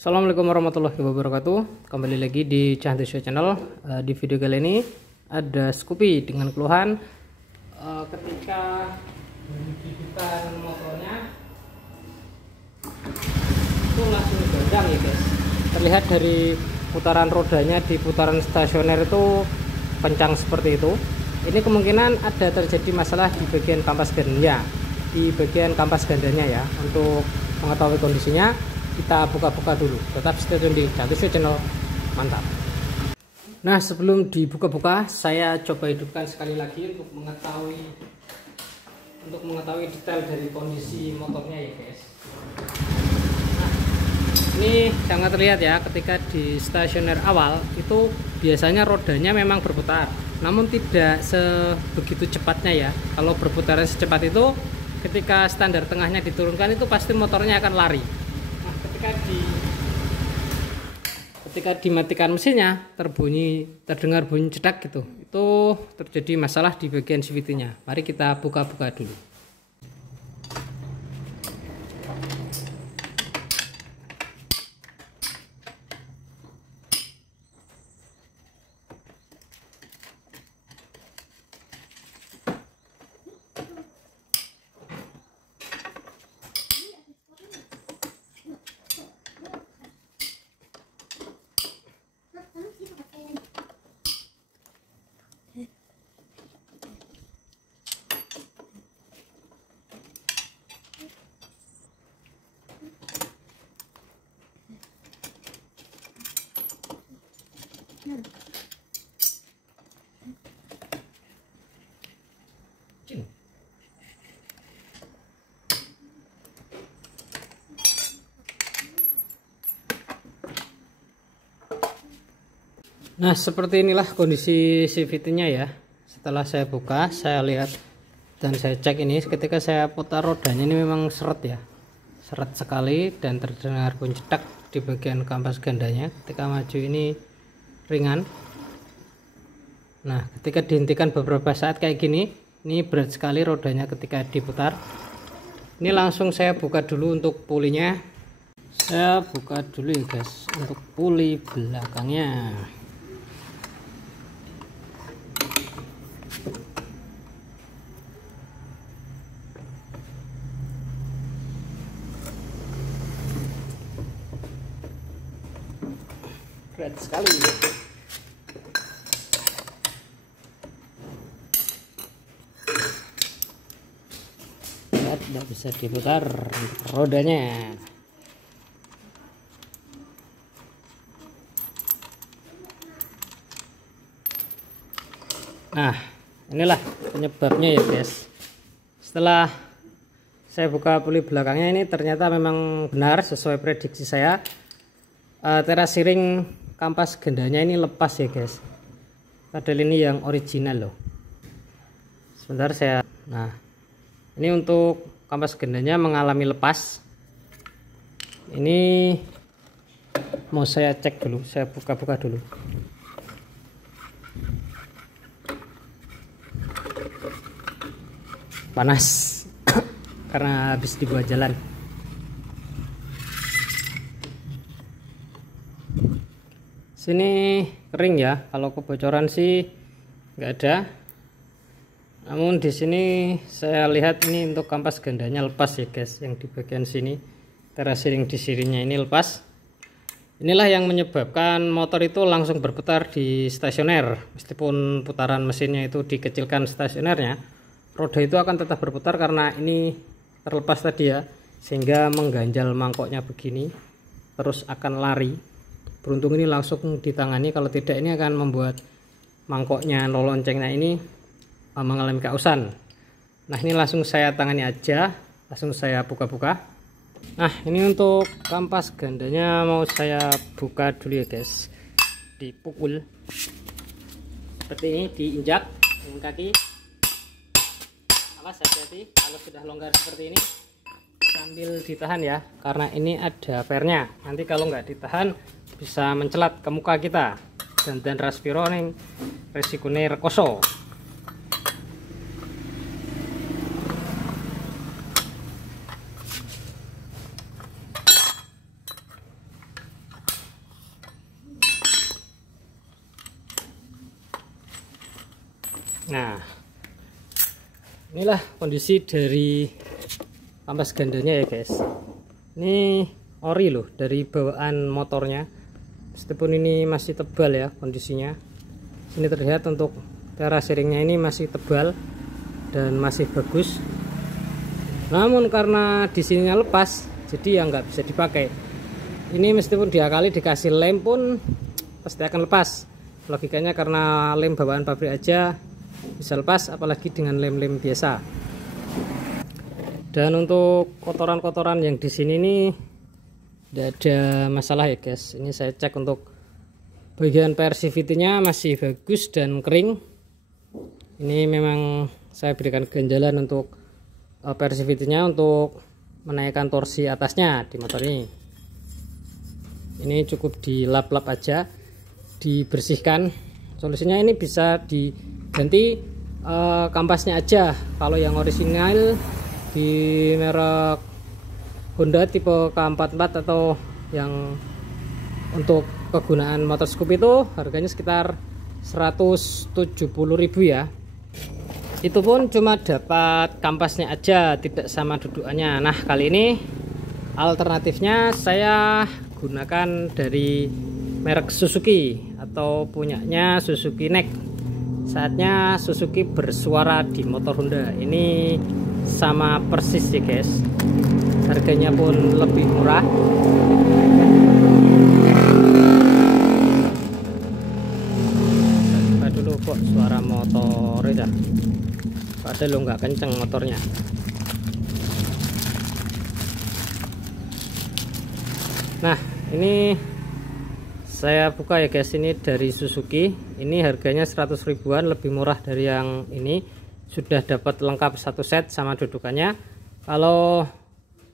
Assalamualaikum warahmatullahi wabarakatuh. Kembali lagi di Cantisho Channel. Di video kali ini ada Scoopy dengan keluhan ketika menghidupkan motornya itu langsung gondang ya guys. Terlihat dari putaran rodanya di putaran stasioner itu kencang seperti itu. Ini kemungkinan ada terjadi masalah di bagian kampas gandanya, ya. Untuk mengetahui kondisinya, kita buka-buka dulu. Tetap stay tune di Cantisho Channel. Mantap. Nah, sebelum dibuka-buka, saya coba hidupkan sekali lagi untuk mengetahui detail dari kondisi motornya ya guys. Nah, ini sangat terlihat ya, ketika di stasioner awal itu biasanya rodanya memang berputar, namun tidak sebegitu cepatnya ya. Kalau berputar secepat itu, ketika standar tengahnya diturunkan itu pasti motornya akan lari. Ketika dimatikan mesinnya, terdengar bunyi cedak gitu, itu terjadi masalah di bagian CVT-nya. Mari kita buka-buka dulu. Nah, seperti inilah kondisi CVT-nya ya. Setelah saya buka, saya lihat dan saya cek ini, ketika saya putar rodanya ini memang seret ya. Seret sekali dan terdengar bunyi cetak di bagian kampas gandanya. Ketika maju ini ringan. Nah, ketika dihentikan beberapa saat kayak gini, ini berat sekali rodanya ketika diputar. Ini langsung saya buka dulu untuk pulinya. Saya buka dulu ya guys, untuk puli belakangnya. Berat sekali. Tidak bisa diputar rodanya. Nah, inilah penyebabnya ya guys. Setelah saya buka puli belakangnya, ini ternyata memang benar sesuai prediksi saya. Teras siring kampas gandanya ini lepas ya guys. Padahal ini yang original loh. Sebentar saya. Nah, ini untuk kampas gandanya mengalami lepas. Ini mau saya cek dulu, saya buka-buka dulu. Panas karena habis dibuat jalan. Sini kering ya, kalau kebocoran sih nggak ada. Namun di sini saya lihat ini untuk kampas gandanya lepas ya guys, yang di bagian sini teras siring di sirinya ini lepas. Inilah yang menyebabkan motor itu langsung berputar di stasioner. Meskipun putaran mesinnya itu dikecilkan stasionernya, roda itu akan tetap berputar karena ini terlepas tadi ya, sehingga mengganjal mangkoknya begini, terus akan lari. Beruntung ini langsung ditangani, kalau tidak ini akan membuat mangkoknya loncengnya ini mengalami kausan. Nah, ini langsung saya tangani aja, langsung saya buka-buka. Nah, ini untuk kampas gandanya mau saya buka dulu ya guys. Dipukul seperti ini, diinjak dengan kaki. Awas, hati-hati kalau sudah longgar seperti ini, sambil ditahan ya, karena ini ada pernya. Nanti kalau nggak ditahan bisa mencelat ke muka kita dan raspiro nih resikonya rekoso. Nah, inilah kondisi dari kampas gandanya ya guys. Ini ori loh dari bawaan motornya, meskipun ini masih tebal ya kondisinya. Sini terlihat untuk teras sharingnya ini masih tebal dan masih bagus. Namun karena di sininya lepas, jadi ya nggak bisa dipakai. Ini meskipun diakali dikasih lem pun pasti akan lepas. Logikanya karena lem bawaan pabrik aja bisa lepas, apalagi dengan lem-lem biasa. Dan untuk kotoran-kotoran yang di sini nih tidak ada masalah ya guys. Ini saya cek untuk bagian persivity-nya masih bagus dan kering. Ini memang saya berikan ganjalan untuk persivity-nya untuk menaikkan torsi atasnya di motor ini. Ini cukup dilap-lap aja, dibersihkan. Solusinya ini bisa diganti kampasnya aja. Kalau yang orisinal di merek Honda tipe K44 atau yang untuk kegunaan motor scoop itu harganya sekitar 170.000 ya. Itu pun cuma dapat kampasnya aja, tidak sama dudukannya. Nah, kali ini alternatifnya saya gunakan dari merek Suzuki atau punyanya Suzuki Next. Saatnya Suzuki bersuara di motor Honda. Ini sama persis ya guys, harganya pun lebih murah. Coba dulu kok suara motor ya, padahal lo nggak kenceng motornya. Nah, ini saya buka ya guys, ini dari Suzuki. Ini harganya 100 ribuan, lebih murah dari yang ini. Sudah dapat lengkap satu set sama dudukannya. Kalau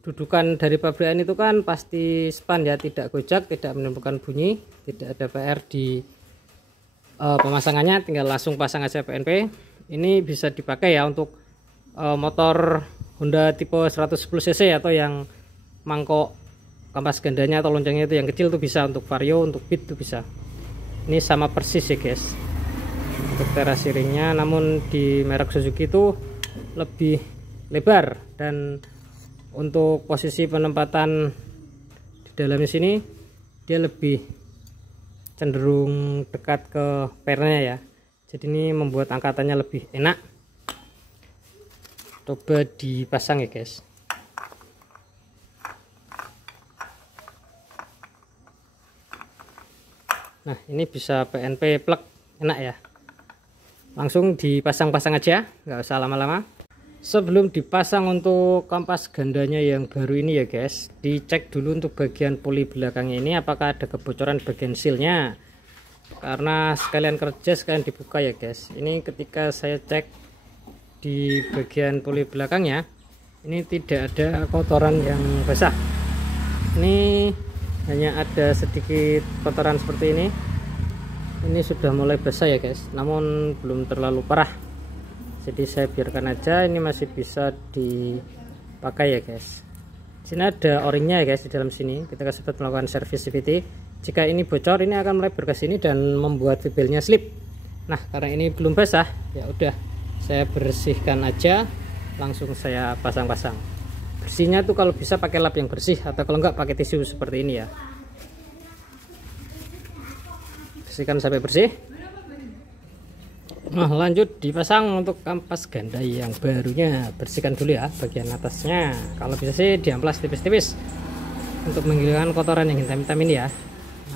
dudukan dari pabrikan itu kan pasti span ya, tidak gojak, tidak menimbulkan bunyi, tidak ada PR di pemasangannya, tinggal langsung pasang aja PNP. Ini bisa dipakai ya untuk motor Honda tipe 110 cc atau yang mangkok kampas gandanya atau loncengnya itu yang kecil tuh bisa, untuk Vario, untuk Beat tuh bisa. Ini sama persis ya guys untuk teras sharingnya, namun di merek Suzuki itu lebih lebar, dan untuk posisi penempatan di dalamnya sini dia lebih cenderung dekat ke pernya ya, jadi ini membuat angkatannya lebih enak. Coba dipasang ya guys. Nah, ini bisa PNP plug, enak ya, langsung dipasang-pasang aja, nggak usah lama-lama. Sebelum dipasang untuk kampas gandanya yang baru ini ya guys, dicek dulu untuk bagian poli belakangnya ini apakah ada kebocoran bagian sealnya, karena sekalian kerja sekalian dibuka ya guys. Ini ketika saya cek di bagian poli belakangnya ini tidak ada kotoran yang basah, ini hanya ada sedikit kotoran seperti ini. Ini sudah mulai basah ya guys, namun belum terlalu parah, jadi saya biarkan aja. Ini masih bisa dipakai ya guys. Sini ada o-ringnya ya guys di dalam sini. Ketika sempat melakukan service CVT, jika ini bocor ini akan melebar ke sini dan membuat fibelnya slip. Nah, karena ini belum basah, ya udah saya bersihkan aja, langsung saya pasang-pasang. Bersihnya tuh kalau bisa pakai lap yang bersih, atau kalau enggak pakai tisu seperti ini ya. Bersihkan sampai bersih. Nah, lanjut dipasang untuk kampas ganda yang barunya. Bersihkan dulu ya bagian atasnya, kalau bisa sih diamplas tipis-tipis untuk menghilangkan kotoran yang hitam-hitam ini ya.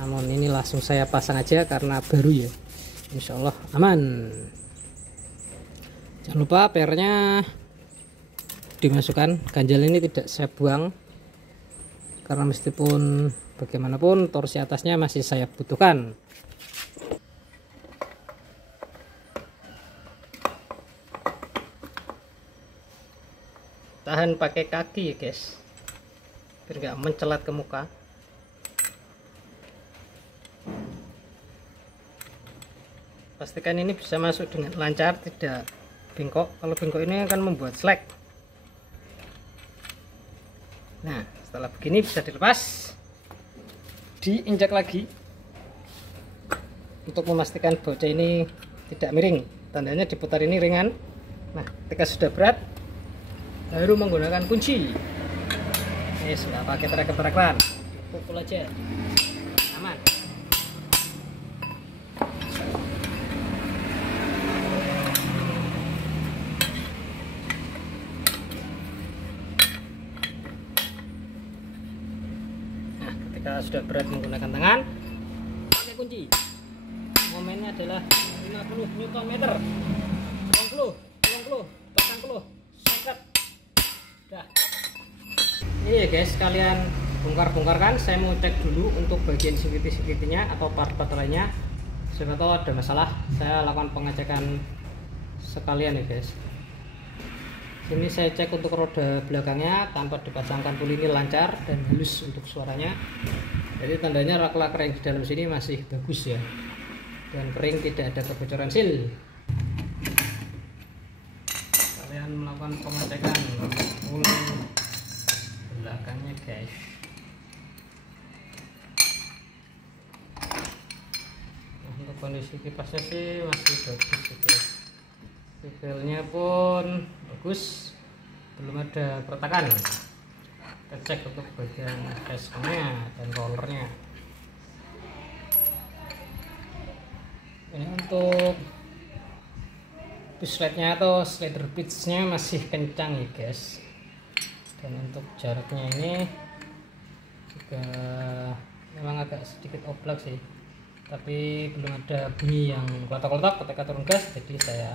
Namun ini langsung saya pasang aja karena baru ya, insya Allah aman. Jangan lupa pernya dimasukkan. Ganjal ini tidak saya buang, karena meskipun bagaimanapun torsi atasnya masih saya butuhkan. Tahan pakai kaki ya guys, biar nggak mencelat ke muka. Pastikan ini bisa masuk dengan lancar, tidak bengkok. Kalau bengkok ini akan membuat slack. Nah, setelah begini bisa dilepas, diinjak lagi untuk memastikan bocah ini tidak miring. tandanya diputar ini ringan. Nah, ketika sudah berat baru menggunakan kunci. Ini sudah pakai tekan-tekan, pukul aja, aman. Nah, ketika sudah berat menggunakan tangan, pakai kunci. Momennya adalah 50 Nm, 20, 40, 40, 50. Dah. Ini ya guys, kalian bongkar-bongkarkan. Saya mau cek dulu untuk bagian CVT-nya atau part-part lainnya. Siapa tahu ada masalah, saya lakukan pengecekan sekalian ya guys. Sini saya cek untuk roda belakangnya tanpa dipasangkan puli ini lancar dan halus untuk suaranya. Jadi tandanya rak-rak yang di dalam sini masih bagus ya, dan kering, tidak ada kebocoran sil. Kalian melakukan pengecekan puli belakangnya guys. Nah, untuk kondisi kipasnya sih masih bagus gitu. Detailnya pun bagus, belum ada keretakan. Kita cek untuk bagian casingnya dan rollernya. Ini untuk pusletnya atau slider pitchnya masih kencang ya guys, dan untuk jaraknya ini juga memang agak sedikit oblak sih, tapi belum ada bunyi yang kotak-kotak ketika turun gas, jadi saya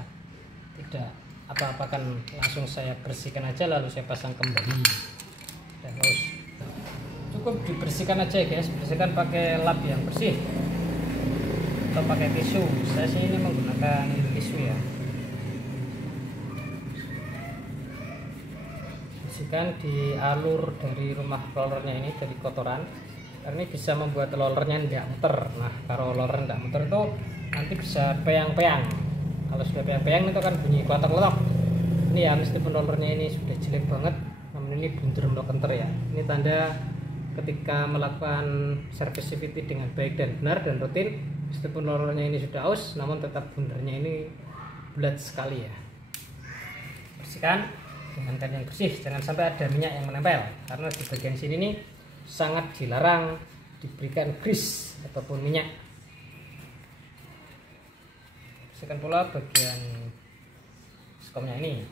tidak apa-apakan, langsung saya bersihkan aja lalu saya pasang kembali. Dan harus cukup dibersihkan aja ya guys, bersihkan pakai lap yang bersih atau pakai tisu. Saya sih ini menggunakan tisu ya. Bersihkan di alur dari rumah rollernya ini dari kotoran, karena ini bisa membuat rollernya tidak muter. Nah, kalau roller tidak muter itu nanti bisa peyang-peyang. Kalau sudah peyang-peyang itu kan bunyi kotak-kotak. Ini ya, meskipun rollernya ini sudah jelek banget, namun ini bunder kenter ya. Ini tanda ketika melakukan service CVT dengan baik dan benar dan rutin, meskipun rollernya ini sudah aus, namun tetap bundernya ini bulat sekali ya. Bersihkan dengan kain yang bersih, jangan sampai ada minyak yang menempel, karena di bagian sini nih sangat dilarang diberikan grease ataupun minyak. Bersihkan pula bagian skomnya ini,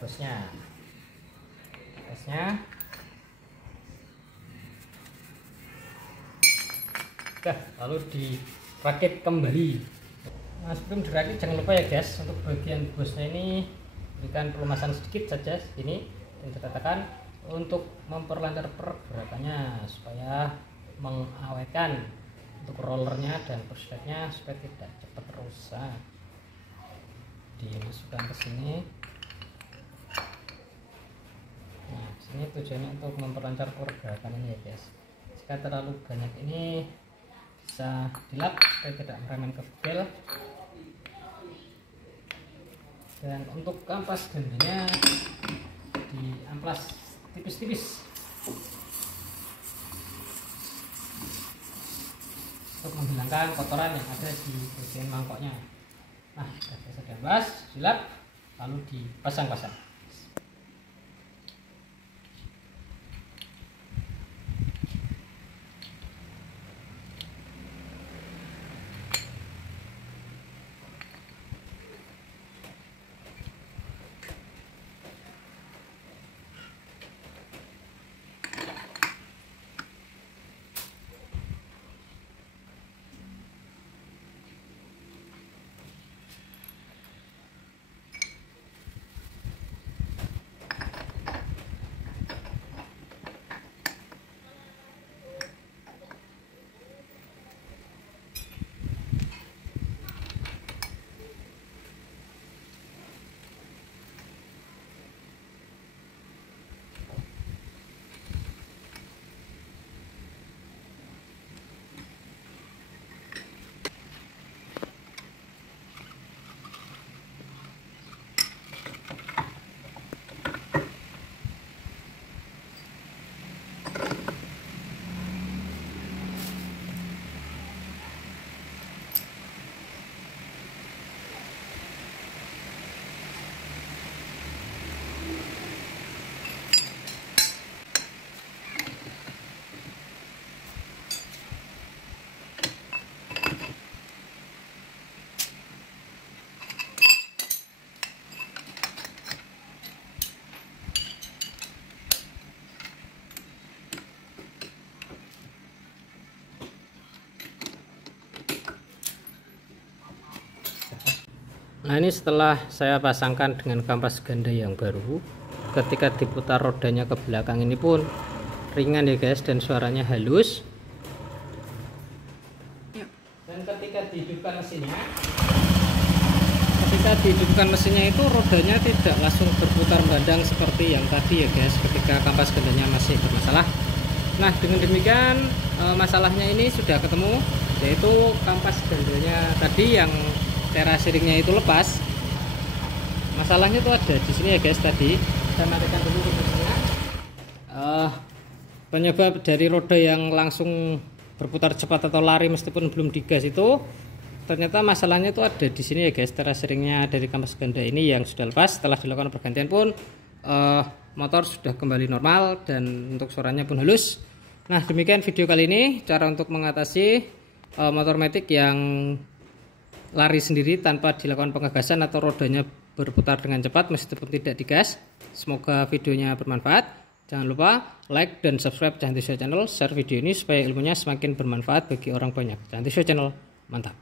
busnya, udah, lalu dirakit kembali. Nah, sebelum dirakit jangan lupa ya guys, untuk bagian busnya ini berikan pelumasan sedikit saja sini dan dikatakan untuk memperlancar pergerakannya supaya mengawetkan untuk rollernya dan persletnya supaya tidak cepat rusak. Dimasukkan ke sini. Nah, sini tujuannya untuk memperlancar pergerakan ini ya guys. Jika terlalu banyak ini bisa dilap supaya tidak meremen ke bel. Dan untuk kampas gandanya diamplas tipis-tipis untuk menghilangkan kotoran yang ada di bagian mangkoknya. Nah, sudah diamplas, dilap, lalu dipasang-pasang. Nah, ini setelah saya pasangkan dengan kampas ganda yang baru, ketika diputar rodanya ke belakang ini pun ringan ya guys, dan suaranya halus. Dan ketika dihidupkan mesinnya itu rodanya tidak langsung berputar bandang seperti yang tadi ya guys, ketika kampas gandanya masih bermasalah. Nah, dengan demikian masalahnya ini sudah ketemu, yaitu kampas gandanya tadi yang terasiringnya itu lepas. Masalahnya tuh ada di sini ya guys. Tadi saya matikan dulu mesinnya. Penyebab dari roda yang langsung berputar cepat atau lari meskipun belum digas itu, ternyata masalahnya itu ada di sini ya guys. Terasiringnya dari kampas ganda ini yang sudah lepas. Setelah dilakukan pergantian pun motor sudah kembali normal dan untuk suaranya pun halus. Nah, demikian video kali ini, cara untuk mengatasi motor matic yang lari sendiri tanpa dilakukan pengegasan atau rodanya berputar dengan cepat meskipun tidak digas. Semoga videonya bermanfaat. Jangan lupa like dan subscribe Cantik Show Channel, share video ini supaya ilmunya semakin bermanfaat bagi orang banyak. Cantik Show Channel, mantap.